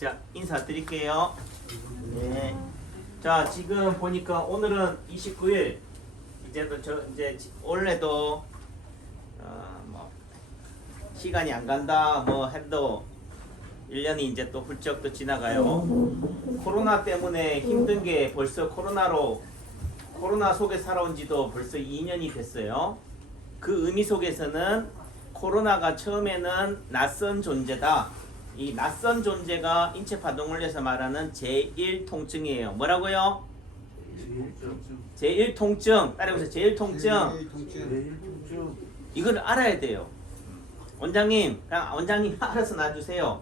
자, 인사드릴게요. 네. 자, 지금 보니까 오늘은 29일. 이제 원래도 뭐 시간이 안 간다 뭐 해도 1년이 이제 또 훌쩍 또 지나가요. 코로나 때문에 힘든 게 벌써 코로나 속에 살아온 지도 벌써 2년이 됐어요. 그 의미 속에서는 코로나가 처음에는 낯선 존재다. 이 낯선 존재가 인체 파동을 해서 말하는 제1통증이에요. 뭐라고요? 제1통증. 따라해보세요. 제1통증. 이걸 알아야 돼요. 원장님, 그냥 원장님 알아서 놔주세요.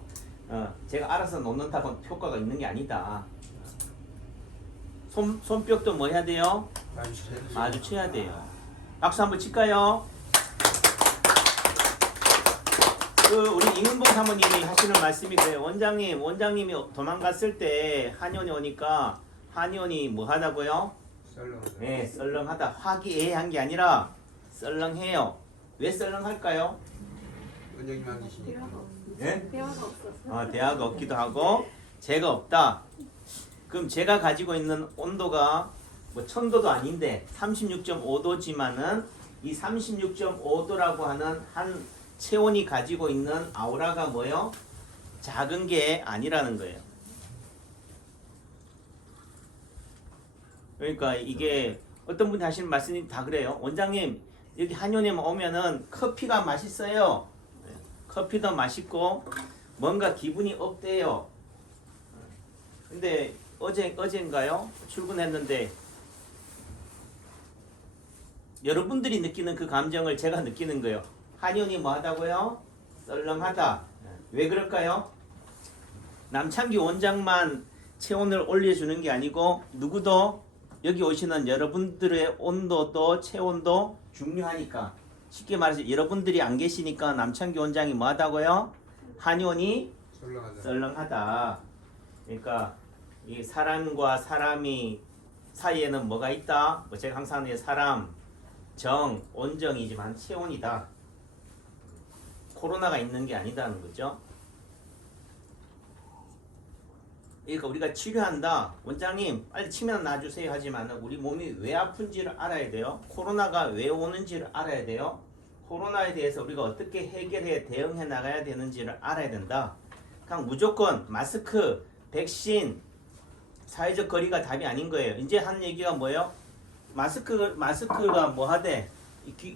제가 알아서 놓는다고 효과가 있는 게 아니다. 손뼉도 뭐 해야 돼요? 마주쳐야 돼요. 박수 한번 칠까요? 우리 임은봉 사모님이 하시는 말씀이 그래요. 원장님이 도망갔을 때 한의원에 오니까 한의원이 뭐 하다고요? 썰렁하다. 네, 썰렁하다. 화기애애한 게 아니라 썰렁해요. 왜 썰렁할까요? 원장님 안 계시니까. 예? 대화가 없어서. 대화가 없기도 하고 재가 없다. 그럼 제가 가지고 있는 온도가 뭐 1000도도 아닌데 36.5도지만은 이 36.5도라고 하는 한 체온이 가지고 있는 아우라가 뭐요? 작은 게 아니라는 거예요. 그러니까 이게 어떤 분이 하시는 말씀이 다 그래요. 원장님 여기 한의원에 오면은 커피가 맛있어요. 커피도 맛있고 뭔가 기분이 업돼요. 근데 어젠가요? 출근했는데 여러분들이 느끼는 그 감정을 제가 느끼는 거예요. 한의원이 뭐 하다고요? 썰렁하다. 왜 그럴까요? 남창기 원장만 체온을 올려주는 게 아니고 누구도 여기 오시는 여러분들의 온도도 체온도 중요하니까. 쉽게 말해서 여러분들이 안 계시니까 남창기 원장이 뭐 하다고요? 한의원이 썰렁하다. 그러니까 이 사람과 사람이 사이에는 뭐가 있다? 뭐 제가 항상 하는 사람, 정, 온정이지만 체온이다. 코로나가 있는 게 아니다는 거죠. 그러니까 우리가 치료한다. 원장님 빨리 치면 놔주세요 하지만 우리 몸이 왜 아픈지를 알아야 돼요. 코로나가 왜 오는지를 알아야 돼요. 코로나에 대해서 우리가 어떻게 해결해 대응해 나가야 되는지를 알아야 된다. 그냥 무조건 마스크, 백신, 사회적 거리가 답이 아닌 거예요. 이제 하는 얘기가 뭐예요? 마스크가 뭐 하대?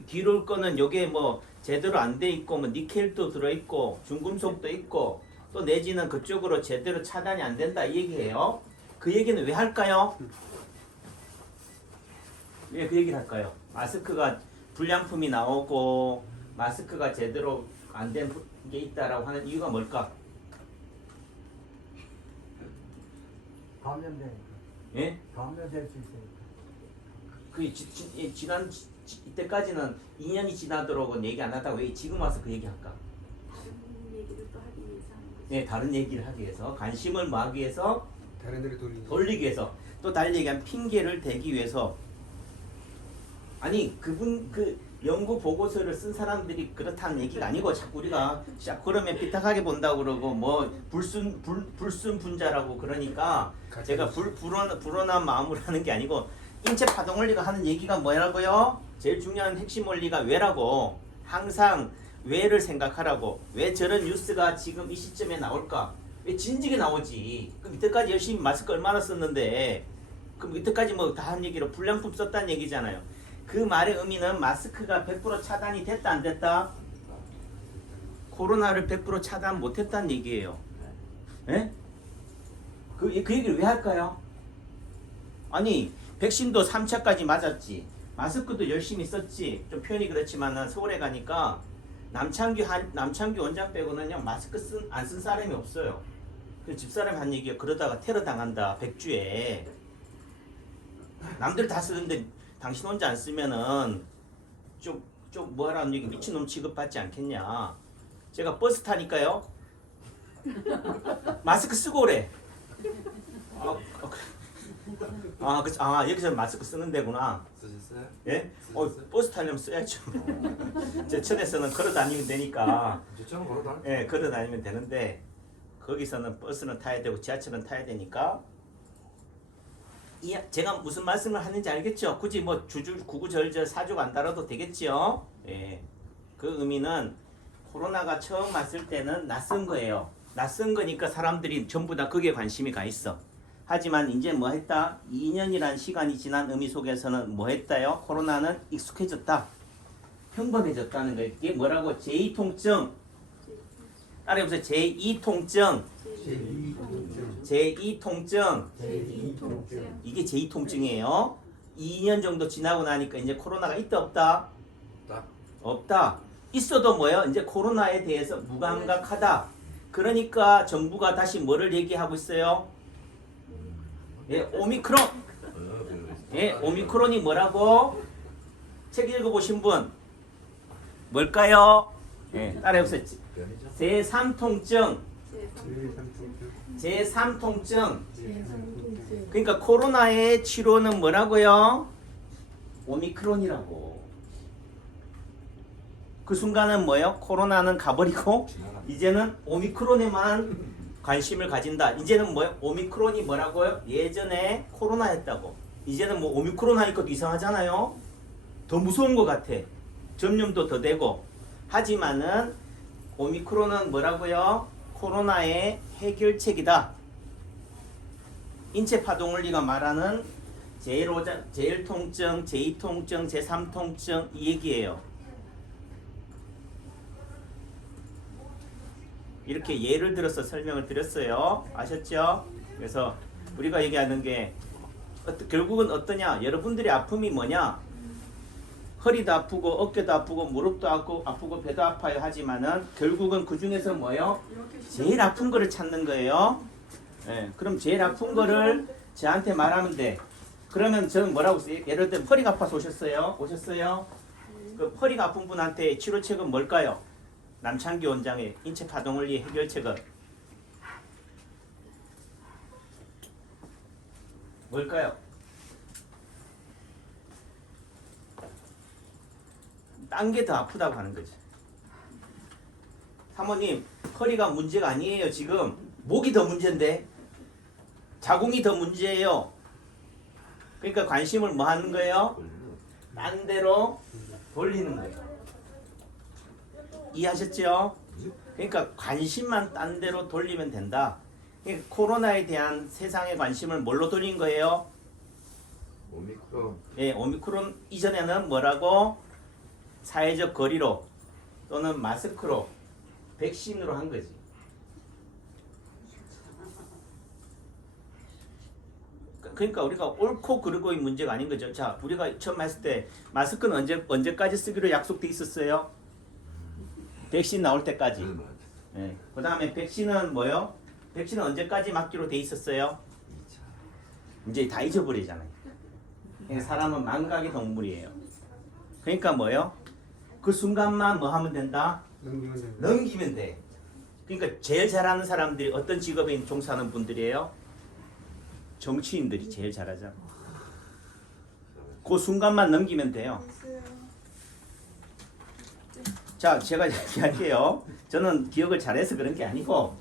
귀를 거는 요게 뭐 제대로 안 돼 있고 뭐 니켈도 들어 있고 중금속도 있고 또 내지는 그쪽으로 제대로 차단이 안 된다 이 얘기예요. 그 얘기는 왜 할까요? 왜 그 얘기를 할까요? 마스크가 불량품이 나오고 마스크가 제대로 안 된 게 있다라고 하는 이유가 뭘까? 감염되니까. 예? 감염될 수 있으니까. 그 지난 이때까지는 2년이 지나도록은 얘기 안 하다가 왜 지금 와서 그 얘기 할까? 다른 얘기를 또 하기 위해서 하는 거죠. 네, 다른 얘기를 하기 위해서 관심을 모으기 위해서 다른 데를 돌리기 위해서 또 달리 얘기하면 핑계를 대기 위해서. 아니 그 연구 보고서를 쓴 사람들이 그렇다는 얘기가 아니고 자꾸 우리가 그러면 삐딱하게 본다고 그러고 뭐 불순 분자라고 그러니까 제가 불온한 마음으로 하는 게 아니고 인체 파동 원리가 하는 얘기가 뭐라고요? 제일 중요한 핵심 원리가 왜라고. 항상 왜를 생각하라고. 왜 저런 뉴스가 지금 이 시점에 나올까? 왜 진지게 나오지? 그럼 이때까지 열심히 마스크 얼마나 썼는데 그럼 이때까지 뭐 다 한 얘기로 불량품 썼다는 얘기잖아요. 그 말의 의미는 마스크가 100% 차단이 됐다 안 됐다? 코로나를 100% 차단 못했다는 얘기예요. 예? 그 얘기를 왜 할까요? 아니 백신도 3차까지 맞았지. 마스크도 열심히 썼지. 좀 표현이 그렇지만 서울에 가니까 남창규 원장 빼고는요 마스크 안 쓴 사람이 없어요. 그 집사람이 한 얘기가 그러다가 테러 당한다 백주에. 남들 다 쓰는데 당신 혼자 안 쓰면은 좀 뭐하라는 얘기 미친놈 취급받지 않겠냐. 제가 버스 타니까요 마스크 쓰고 오래. 여기서 마스크 쓰는 데구나. 쓰셨어요? 예? 버스 타려면 써야죠. 제 천에서는 걸어 다니면 되니까. 저처럼 걸어 다니. 예, 걸어 다니면 되는데 거기서는 버스는 타야 되고 지하철은 타야 되니까 제가 무슨 말씀을 하는지 알겠죠? 굳이 뭐 구구절절 사주가 안 달아도 되겠지요? 예. 그 의미는 코로나가 처음 왔을 때는 낯선 거예요. 낯선 거니까 사람들이 전부 다 거기에 관심이 가 있어. 하지만 이제 뭐 했다? 2년이란 시간이 지난 의미 속에서는 뭐 했다요? 코로나는 익숙해졌다. 평범해졌다는 거예요. 이게 뭐라고? 제2통증. 따라해보세요. 제2통증. 제2통증. 이게 제2통증이에요. 2년 정도 지나고 나니까 이제 코로나가 있다 없다? 없다. 있어도 뭐예요? 이제 코로나에 대해서 무감각하다. 그러니까 정부가 다시 뭐를 얘기하고 있어요? 예, 오미크론. 예, 오미크론이 뭐라고? 책 읽어보신 분 뭘까요? 예, 따라해보세요. 제3통증. 제3통증. 그러니까 코로나의 치료는 뭐라고요? 오미크론이라고. 그 순간은 뭐예요? 코로나는 가버리고 이제는 오미크론에만 관심을 가진다. 이제는 뭐예요? 오미크론이 뭐라고요? 예전에 코로나였다고. 이제는 뭐 오미크론 하니까 이상하잖아요. 더 무서운 것 같아. 전염도 더 되고. 하지만은 오미크론은 뭐라고요? 코로나의 해결책이다. 인체파동원리가 말하는 제1통증, 제2통증, 제3통증 이 얘기예요. 이렇게 예를 들어서 설명을 드렸어요. 아셨죠? 그래서 우리가 얘기하는 게 결국은 어떠냐? 여러분들의 아픔이 뭐냐? 허리도 아프고 어깨도 아프고 무릎도 아프고 배도 아파요 하지만은 결국은 그 중에서 뭐요? 제일 아픈 거를 찾는 거예요. 예, 그럼 제일 아픈 거를 저한테 말하면 돼. 그러면 저는 뭐라고 써요? 예를 들면 허리가 아파서 오셨어요? 그 허리가 아픈 분한테 치료책은 뭘까요? 남창기 원장의 인체파동원리 해결책은 뭘까요? 딴 게 더 아프다고 하는 거지. 사모님, 허리가 문제가 아니에요. 지금 목이 더 문제인데 자궁이 더 문제예요. 그러니까 관심을 뭐 하는 거예요? 딴 데로 돌리는 거예요. 이해하셨죠? 그러니까 관심만 딴 데로 돌리면 된다. 그러니까 코로나에 대한 세상의 관심을 뭘로 돌린 거예요? 오미크론. 예, 오미크론 이전에는 뭐라고? 사회적 거리로 또는 마스크로 백신으로 한 거지. 그러니까 우리가 옳고 그르고의 문제가 아닌 거죠. 자, 우리가 처음 했을 때 마스크는 언제까지 쓰기로 약속돼 있었어요? 백신 나올 때까지. 예. 그 다음에 백신은 뭐요? 백신은 언제까지 맞기로 돼 있었어요? 이제 다 잊어버리잖아요. 그러니까 사람은 망각의 동물이에요. 그러니까 뭐요? 그 순간만 뭐 하면 된다? 넘기면 돼. 그러니까 제일 잘하는 사람들이 어떤 직업에 종사하는 분들이에요? 정치인들이 제일 잘하잖아. 그 순간만 넘기면 돼요. 자, 제가 얘기할게요. 저는 기억을 잘해서 그런 게 아니고,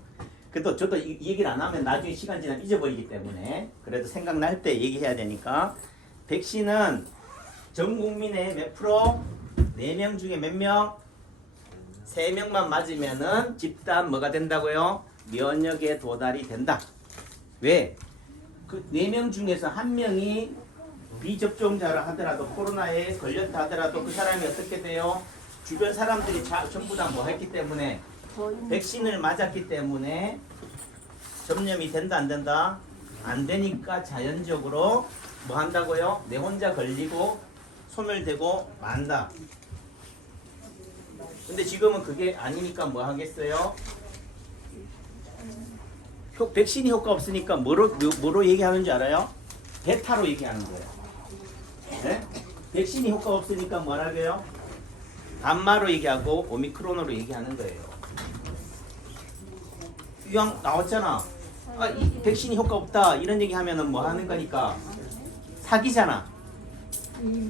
그래도 저도 이 얘기를 안 하면 나중에 시간 지나면 잊어버리기 때문에 그래도 생각날 때 얘기해야 되니까. 백신은 전 국민의 몇 프로? 4명 중에 몇 명? 3명만 맞으면은 집단 뭐가 된다고요? 면역에 도달이 된다. 왜? 그 4명 중에서 1명이 비접종자라 하더라도 코로나에 걸렸다 하더라도 그 사람이 어떻게 돼요? 주변 사람들이 전부 다 뭐 했기 때문에 백신을 맞았기 때문에 전염이 된다 안 된다? 안 되니까 자연적으로 뭐 한다고요? 내 혼자 걸리고 소멸되고 만다. 근데 지금은 그게 아니니까 뭐 하겠어요? 백신이 효과 없으니까 뭐로 얘기하는 줄 알아요? 베타로 얘기하는 거예요. 네? 백신이 효과 없으니까 뭐라고요? 감마로 얘기하고 오미크론으로 얘기하는 거예요. 이왕 나왔잖아. 아, 이 백신이 효과 없다 이런 얘기 하면은 뭐 하는 거니까 사기잖아.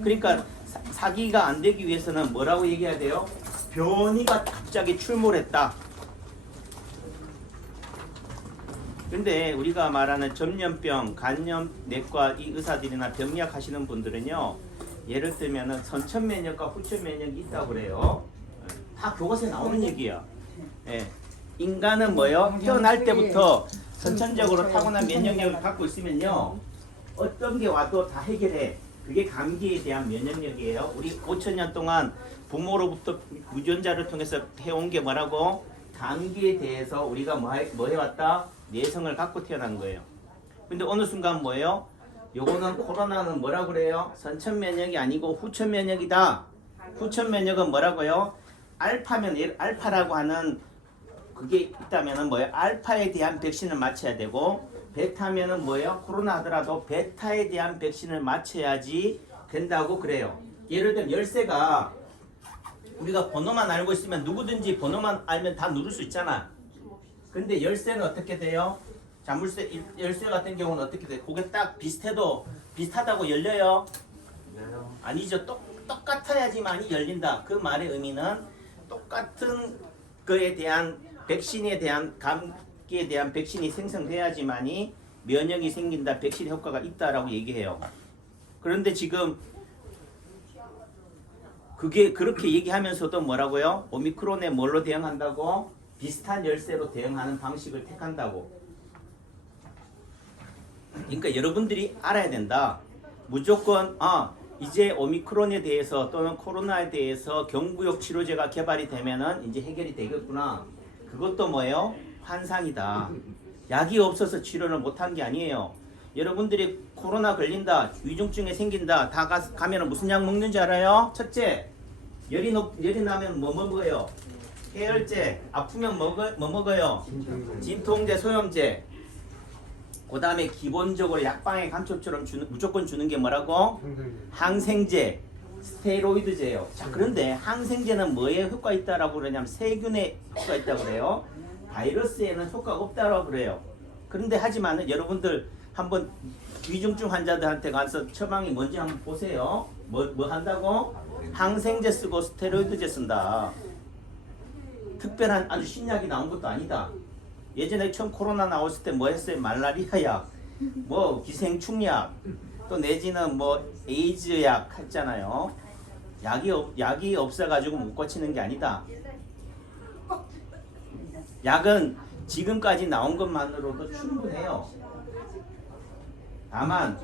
그러니까 사기가 안 되기 위해서는 뭐라고 얘기해야 돼요? 변이가 갑자기 출몰했다. 근데 우리가 말하는 전염병, 간염내과 이 의사들이나 병리학 하시는 분들은요, 예를 들면은 선천 면역과 후천 면역이 있다고 그래요. 다 교과서에 나오는 얘기야. 예. 인간은 뭐요? 태어날 때부터 선천적으로 타고난 면역력을 갖고 있으면요, 어떤 게 와도 다 해결해. 그게 감기에 대한 면역력이에요. 우리 5천년 동안 부모로부터 유전자를 통해서 해온 게 뭐라고? 감기에 대해서 우리가 뭐 해왔다? 내성을 갖고 태어난 거예요. 근데 어느 순간 뭐예요? 요거는 코로나는 뭐라 그래요? 선천 면역이 아니고 후천 면역이다. 후천 면역은 뭐라고요? 알파라고 하는 그게 있다면은 뭐예요? 알파에 대한 백신을 맞춰야 되고, 베타면은 뭐예요? 코로나 하더라도 베타에 대한 백신을 맞춰야지 된다고 그래요. 예를 들면 열쇠가 우리가 번호만 알고 있으면 누구든지 번호만 알면 다 누를 수 있잖아. 근데 열쇠는 어떻게 돼요? 자물쇠 열쇠 같은 경우는 어떻게 돼요? 그게 딱 비슷하다고 열려요? 아니죠. 똑같아야지만이 열린다. 그 말의 의미는 똑같은 거에 대한 백신에 대한 감기에 대한 백신이 생성돼야지만이 면역이 생긴다. 백신 효과가 있다라고 얘기해요. 그런데 지금 그게 그렇게 얘기하면서도 뭐라고요? 오미크론에 뭘로 대응한다고? 비슷한 열쇠로 대응하는 방식을 택한다고. 그러니까 여러분들이 알아야 된다. 무조건 이제 오미크론에 대해서 또는 코로나에 대해서 경구역 치료제가 개발이 되면은 이제 해결이 되겠구나. 그것도 뭐예요? 환상이다. 약이 없어서 치료를 못한 게 아니에요. 여러분들이 코로나 걸린다, 위중증에 생긴다, 다 가면은 무슨 약 먹는 줄 알아요? 첫째, 열이 나면 뭐 먹어요? 해열제. 아프면 뭐 먹어요? 진통제, 소염제. 그 다음에 기본적으로 약방의 감초처럼 무조건 주는 게 뭐라고? 항생제, 스테로이드제예요. 자, 그런데 항생제는 뭐에 효과 있다라고 그러냐면 세균에 효과 있다고 그래요. 바이러스에는 효과가 없다라고 그래요. 그런데 하지만 여러분들 한번 위중증 환자들한테 가서 처방이 뭔지 한번 보세요. 뭐 한다고? 항생제 쓰고 스테로이드제 쓴다. 특별한 아주 신약이 나온 것도 아니다. 예전에 처음 코로나 나왔을 때 뭐 했어요? 말라리아 약, 뭐 기생충약, 또 내지는 뭐 에이즈 약 했잖아요. 약이 없어가지고 못 고치는 게 아니다. 약은 지금까지 나온 것만으로도 충분해요. 다만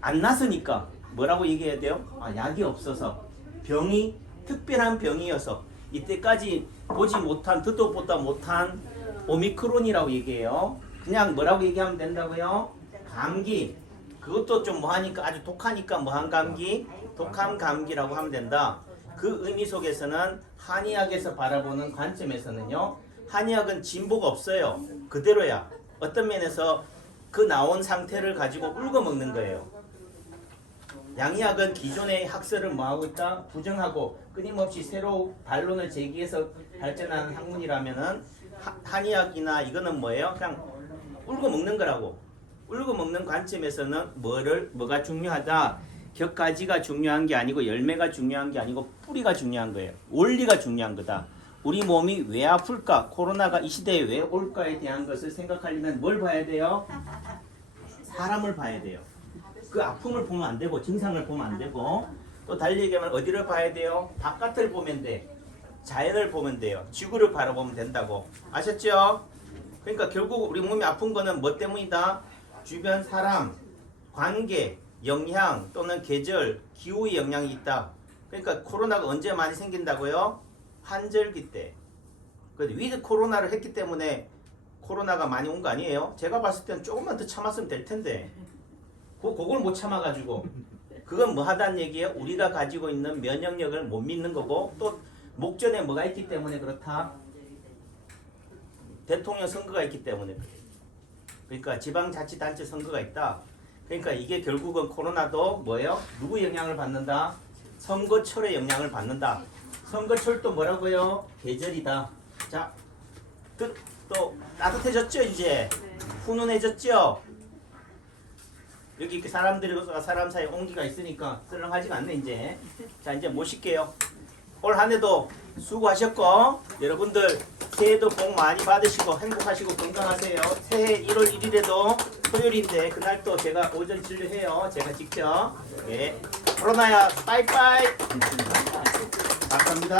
안 났으니까 뭐라고 얘기해야 돼요? 약이 없어서, 병이 특별한 병이어서 이때까지 보지 못한, 듣도 보다 못한 오미크론이라고 얘기해요. 그냥 뭐라고 얘기하면 된다고요? 감기. 그것도 좀 뭐하니까 아주 독하니까 뭐한 감기? 독한 감기라고 하면 된다. 그 의미 속에서는 한의학에서 바라보는 관점에서는요, 한의학은 진보가 없어요. 그대로야. 어떤 면에서 그 나온 상태를 가지고 울고 먹는 거예요. 양의학은 기존의 학설을 뭐하고 있다? 부정하고 끊임없이 새로 반론을 제기해서 발전하는 학문이라면은 한의학이나 이거는 뭐예요? 그냥 울고 먹는 거라고. 울고 먹는 관점에서는 뭐가 중요하다? 격가지가 중요한 게 아니고 열매가 중요한 게 아니고 뿌리가 중요한 거예요. 원리가 중요한 거다. 우리 몸이 왜 아플까? 코로나가 이 시대에 왜 올까에 대한 것을 생각하려면 뭘 봐야 돼요? 사람을 봐야 돼요. 그 아픔을 보면 안 되고 증상을 보면 안 되고, 또 달리 얘기하면 어디를 봐야 돼요? 바깥을 보면 돼. 자연을 보면 돼요. 지구를 바라보면 된다고. 아셨죠? 그러니까 결국 우리 몸이 아픈 거는 뭐 때문이다? 주변 사람, 관계, 영향 또는 계절, 기후의 영향이 있다. 그러니까 코로나가 언제 많이 생긴다고요? 환절기 때. 위드 코로나를 했기 때문에 코로나가 많이 온 거 아니에요? 제가 봤을 때는 조금만 더 참았으면 될 텐데 그걸 못 참아가지고, 그건 뭐 하다는 얘기예요? 우리가 가지고 있는 면역력을 못 믿는 거고, 또 목전에 뭐가 있기 때문에 그렇다? 대통령 선거가 있기 때문에 그래. 그러니까 지방자치단체 선거가 있다. 그러니까 이게 결국은 코로나도 뭐예요? 누구 영향을 받는다? 선거철의 영향을 받는다. 선거철도 뭐라고요? 계절이다. 자, 또 따뜻해졌죠 이제? 훈훈해졌죠? 여기 이렇게 사람들과 사람 사이에 온기가 있으니까 썰렁하지가 않네 이제. 자, 이제 모실게요. 올 한 해도 수고하셨고, 여러분들 새해도 복 많이 받으시고 행복하시고 건강하세요. 새해 1월 1일에도 토요일인데 그날 또 제가 오전 진료해요. 제가 직접. 예. 코로나야 빠이빠이. 감사합니다.